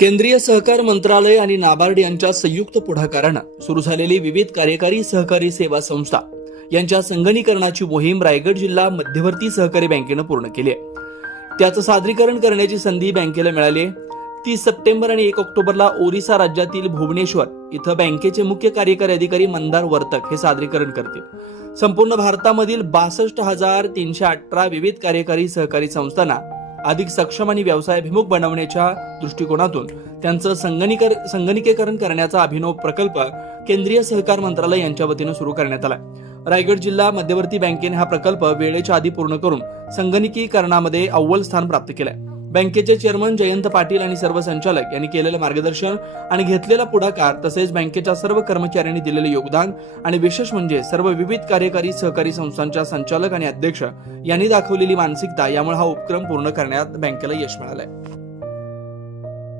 केंद्रीय सहकार मंत्रालय आणि नाबार्ड यांच्या संयुक्त पुढाकारानं सुरू झालेली विविध कार्यकारी सहकारी सेवा संस्था यांच्या संगणीकरणाची मोहीम रायगड जिल्हा मध्यवर्ती सहकारी बँकेनं पूर्ण केली आहे. त्याचं सादरीकरण करण्याची संधी बँकेला मिळाली तीस सप्टेंबर आणि एक ऑक्टोबरला ओरिसा राज्यातील भुवनेश्वर इथं बँकेचे मुख्य कार्यकारी अधिकारी मंदार वर्तक हे सादरीकरण करतील. संपूर्ण भारतामधील बासष्ट हजार तीनशे अठरा विविध कार्यकारी सहकारी संस्थांना अधिक सक्षम आणि व्यवसायाभिमुख बनवण्याच्या दृष्टिकोनातून त्यांचं संगणीकर संगणकीकरण करण्याचा अभिनव प्रकल्प केंद्रीय सहकार मंत्रालय यांच्या वतीनं सुरू करण्यात आला. रायगड जिल्हा मध्यवर्ती बँकेने हा प्रकल्प वेळेच्या आधी पूर्ण करून संगणकीकरणामध्ये अव्वल स्थान प्राप्त केलंय. बँकेचे चेअरमन जयंत पाटील आणि सर्व संचालक यांनी केलेलं मार्गदर्शन आणि घेतलेला पुढाकार तसेच बँकेच्या सर्व कर्मचाऱ्यांनी दिलेले योगदान आणि विशेष म्हणजे सर्व विविध कार्यकारी सहकारी संस्थांच्या संचालक आणि अध्यक्ष यांनी दाखवलेली मानसिकता यामुळे हा उपक्रम पूर्ण करण्यात बँकेला यश मिळालंय.